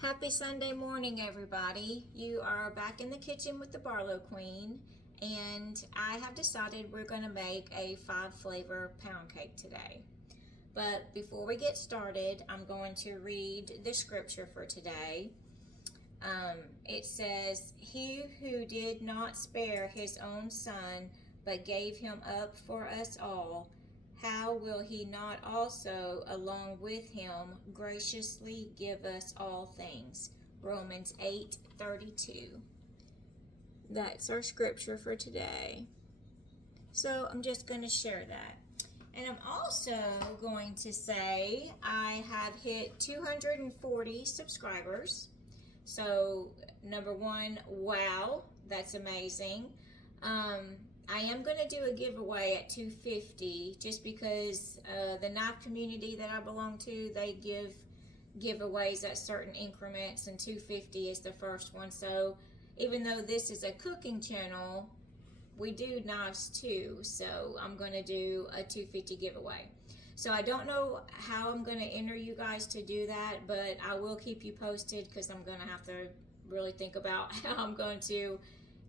Happy Sunday morning, everybody. You are back in the kitchen with the Barlow Queen, and I have decided we're going to make a 5-flavor pound cake today. But before we get started, I'm going to read the scripture for today. It says, "He who did not spare his own son, but gave him up for us all, how will he not also, along with him, graciously give us all things?" Romans 8:32. That's our scripture for today. So I'm just going to share that. And I'm also going to say I have hit 240 subscribers. So number one, wow, that's amazing. I am going to do a giveaway at 250 just because the knife community that I belong to, they give giveaways at certain increments, and 250 is the first one. So even though this is a cooking channel, we do knives too. So I'm going to do a 250 giveaway. So I don't know how I'm going to enter you guys to do that, but I will keep you posted because I'm going to have to really think about how I'm going to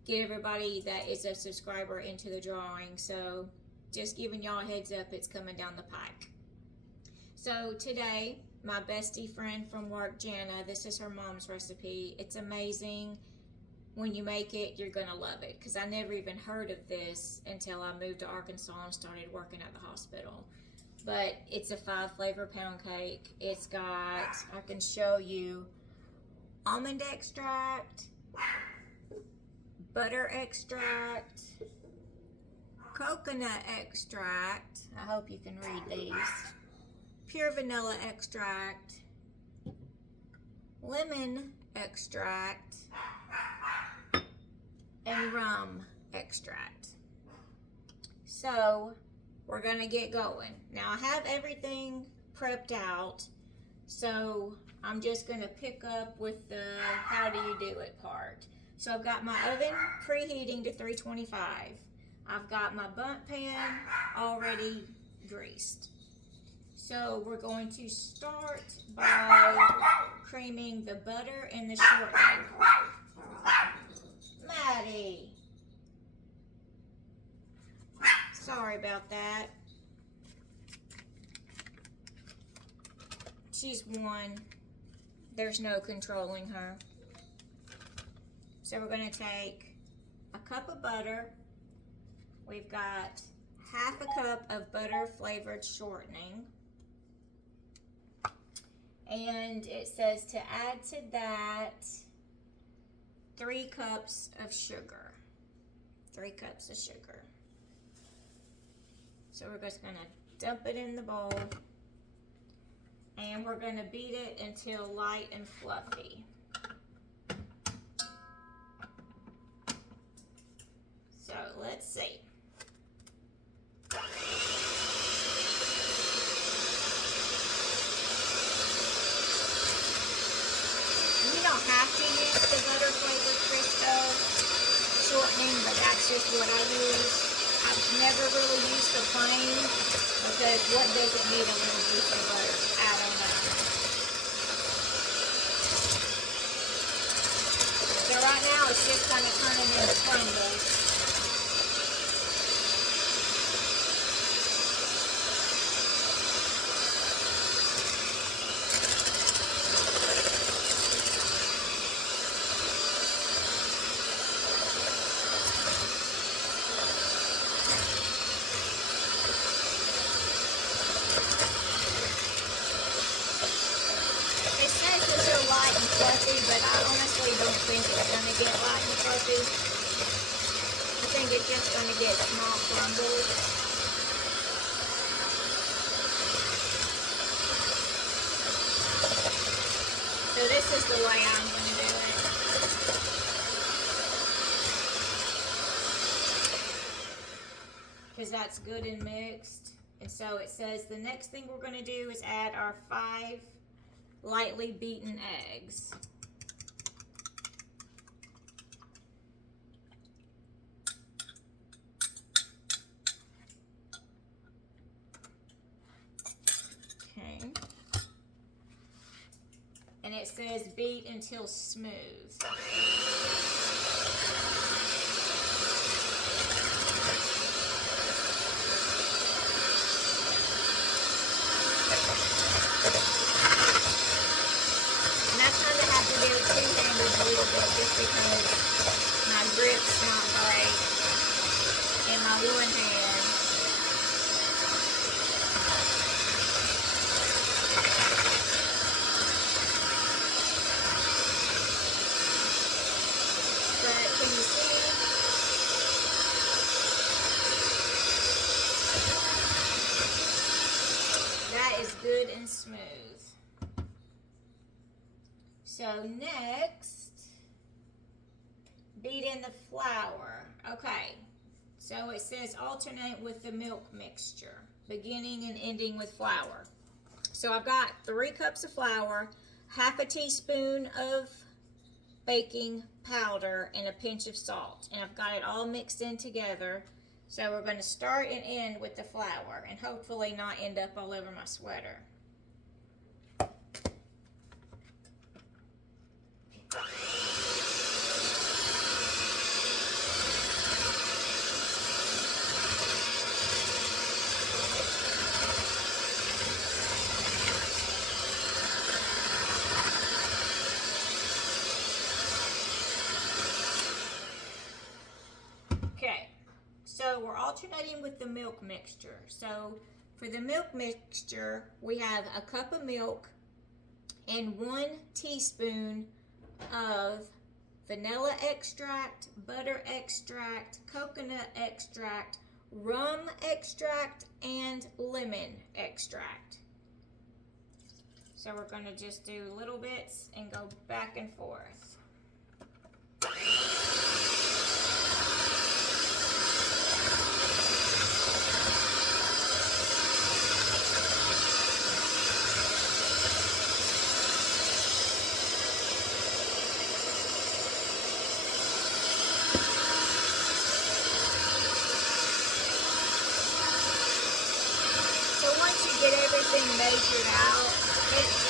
get everybody that is a subscriber into the drawing. So just giving y'all a heads up, it's coming down the pike. So today, my bestie friend from work, Jana, this is her mom's recipe. It's amazing. When you make it, you're gonna love it, because I never even heard of this until I moved to Arkansas and started working at the hospital. But it's a 5-flavor pound cake. It's got, I can show you, almond extract, butter extract, coconut extract, I hope you can read these, pure vanilla extract, lemon extract, and rum extract. So we're gonna get going. Now I have everything prepped out, so I'm just gonna pick up with the how do you do it part. So I've got my oven preheating to 325. I've got my bundt pan already greased. So we're going to start by creaming the butter and the shortening. Maddie. Sorry about that. She's one. There's no controlling her. So we're going to take a cup of butter. We've got half a cup of butter flavored shortening. And it says to add to that 3 cups of sugar. 3 cups of sugar. So we're just going to dump it in the bowl. And we're going to beat it until light and fluffy. So let's see. You don't have to use the butter flavored Crisco shortening, but that's just what I use. I've never really used the plain because what does it need a little piece of butter? I don't know. So right now it's just kind of turning into crumbles. But I honestly don't think it's going to get light and fluffy. I think it's just going to get small crumbles. So this is the way I'm going to do it. Because that's good and mixed. And so it says the next thing we're going to do is add our 5 lightly beaten eggs. it says beat until smooth. And I kind of have to do it two-handed a little bit just because my grip's not great in my one hand. But can you see? That is good and smooth. So next, beat in the flour. Okay, so it says alternate with the milk mixture, beginning and ending with flour. So I've got 3 cups of flour, half a teaspoon of baking powder, and a pinch of salt. And I've got it all mixed in together. So we're going to start and end with the flour and hopefully not end up all over my sweater. Okay, so we're alternating with the milk mixture. So for the milk mixture, we have a cup of milk and 1 teaspoon of vanilla extract, butter extract, coconut extract, rum extract, and lemon extract. So we're going to just do little bits and go back and forth. Get everything measured out,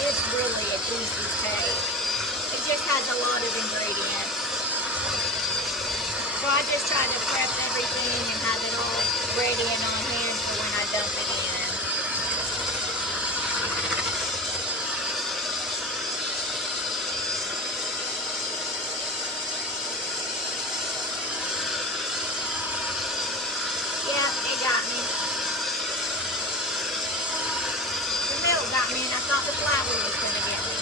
it's really a easy cake. It just has a lot of ingredients. So I just try to prep everything and have it all ready and on hand for when I dump it in. Yep, it got me. Got me, and I thought the flour was going to get me.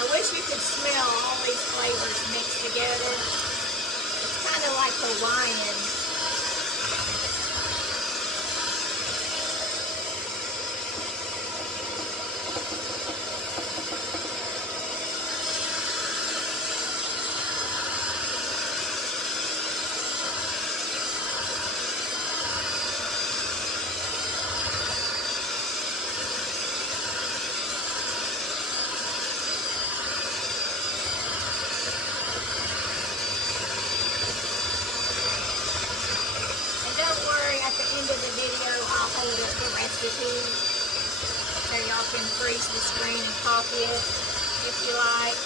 I wish you could smell all these flavors mixed together. It's kind of like Hawaiian. End of the video, I'll hold up the recipe so y'all can freeze the screen and copy it if you like.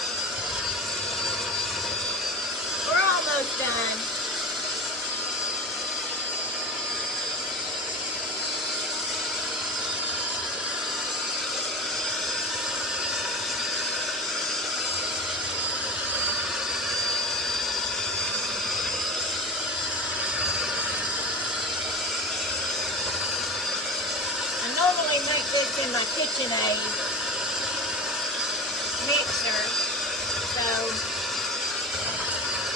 We're almost done. Normally make this in my KitchenAid mixer, so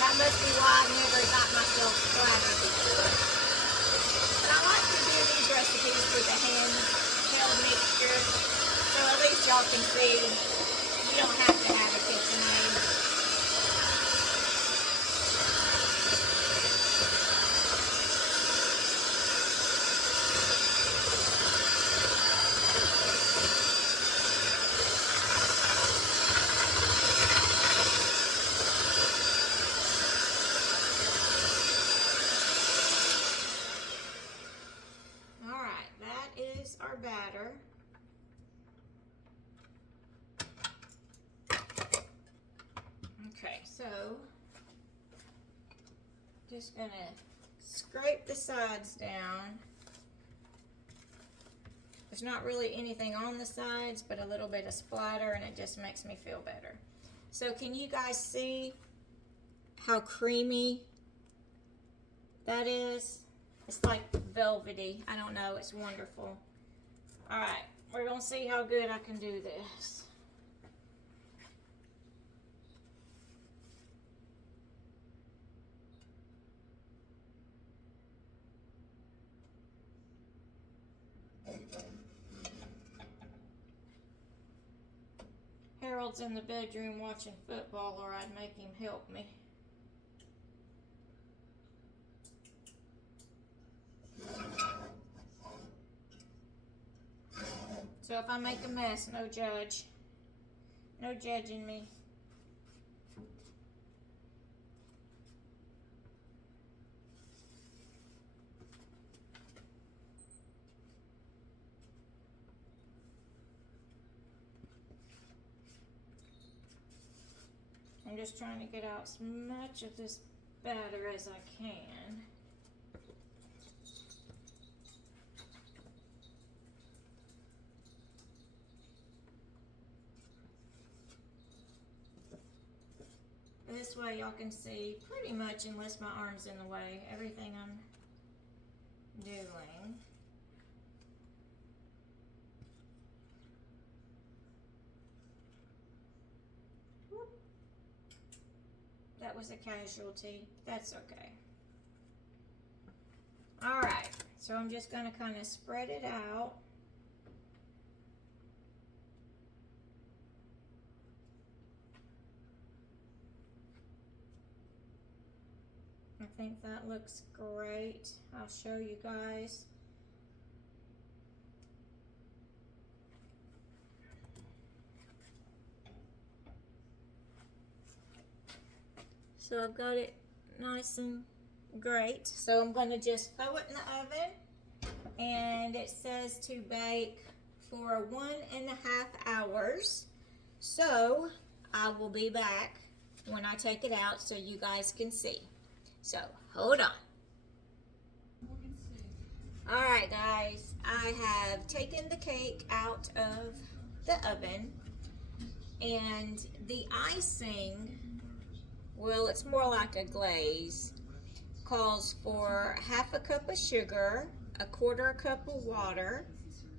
that must be why I've never got myself splattered before. But I like to do these recipes with a handheld mixture, so at least y'all can see you don't have to have a KitchenAid. mix our batter. Okay, so just gonna scrape the sides down. There's not really anything on the sides, but a little bit of splatter, and it just makes me feel better. So can you guys see how creamy that is? It's like velvety. I don't know, it's wonderful. All right, we're gonna see how good I can do this. Harold's in the bedroom watching football, or I'd make him help me. So if I make a mess, no judge. No judging me. I'm just trying to get out as much of this batter as I can. This way y'all can see pretty much, unless my arm's in the way, everything I'm doing. Whoop. That was a casualty. That's okay. All right, so I'm just gonna kind of spread it out. I think that looks great. I'll show you guys. So I've got it nice and great. So I'm going to just throw it in the oven, and it says to bake for 1.5 hours. So I will be back when I take it out so you guys can see. So hold on. All right, guys, I have taken the cake out of the oven, and the icing, well, it's more like a glaze, calls for 1/2 cup of sugar, 1/4 cup of water,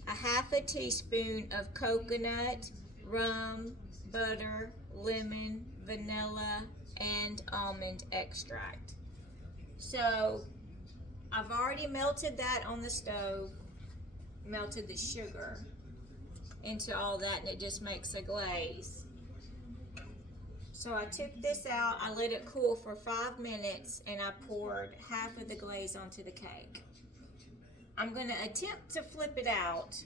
1/2 teaspoon of coconut, rum, butter, lemon, vanilla, and almond extract. So I've already melted that on the stove, melted the sugar into all that, and it just makes a glaze. So I took this out, I let it cool for 5 minutes, and I poured 1/2 of the glaze onto the cake. I'm going to attempt to flip it out,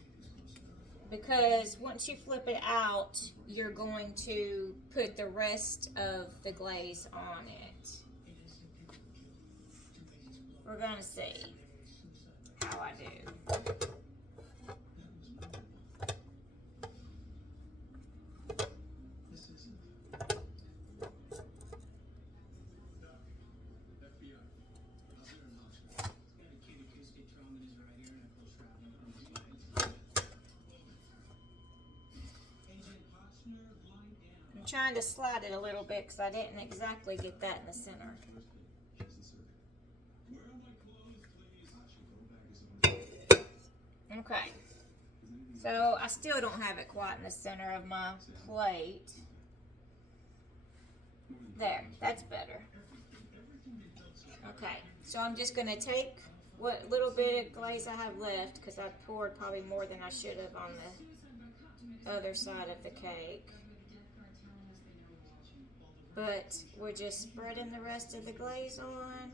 because once you flip it out, you're going to put the rest of the glaze on it. We're going to see how I do. I'm trying to slide it a little bit because I didn't exactly get that in the center. Okay, so I still don't have it quite in the center of my plate. There, that's better. Okay, so I'm just going to take what little bit of glaze I have left, because I poured probably more than I should have on the other side of the cake. But we're just spreading the rest of the glaze on.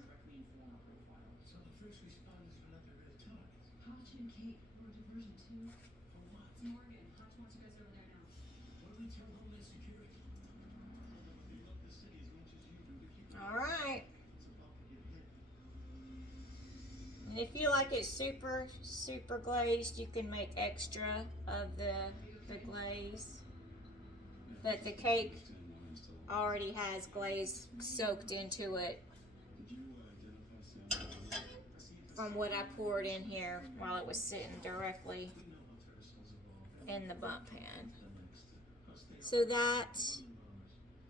All right. And if you like it super glazed, you can make extra of the glaze. But the cake already has glaze soaked into it from what I poured in here while it was sitting directly in the bump pan. So that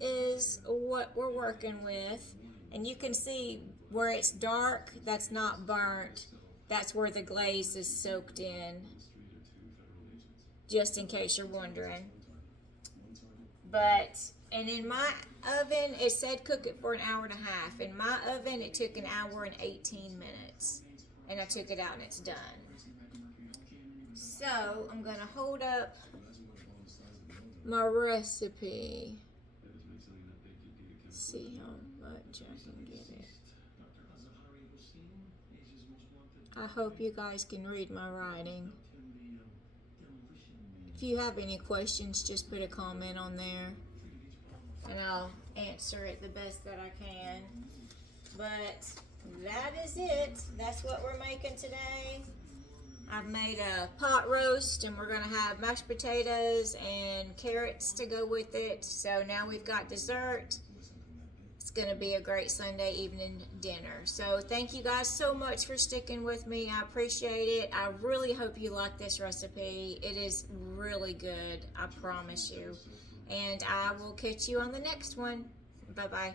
is what we're working with. And you can see where it's dark, that's not burnt. That's where the glaze is soaked in, just in case you're wondering. And in my oven, it said cook it for an hour and a half. In my oven, it took an hour and 18 minutes. And I took it out and it's done. So, I'm going to hold up my recipe. See how much I can get it. I hope you guys can read my writing. If you have any questions, just put a comment on there and I'll answer it the best that I can. But that is it. That's what we're making today. I've made a pot roast and we're gonna have mashed potatoes and carrots to go with it. So now we've got dessert. It's gonna be a great Sunday evening dinner. So thank you guys so much for sticking with me. I appreciate it. I really hope you like this recipe. It is really good, I promise you. And I will catch you on the next one. Bye-bye.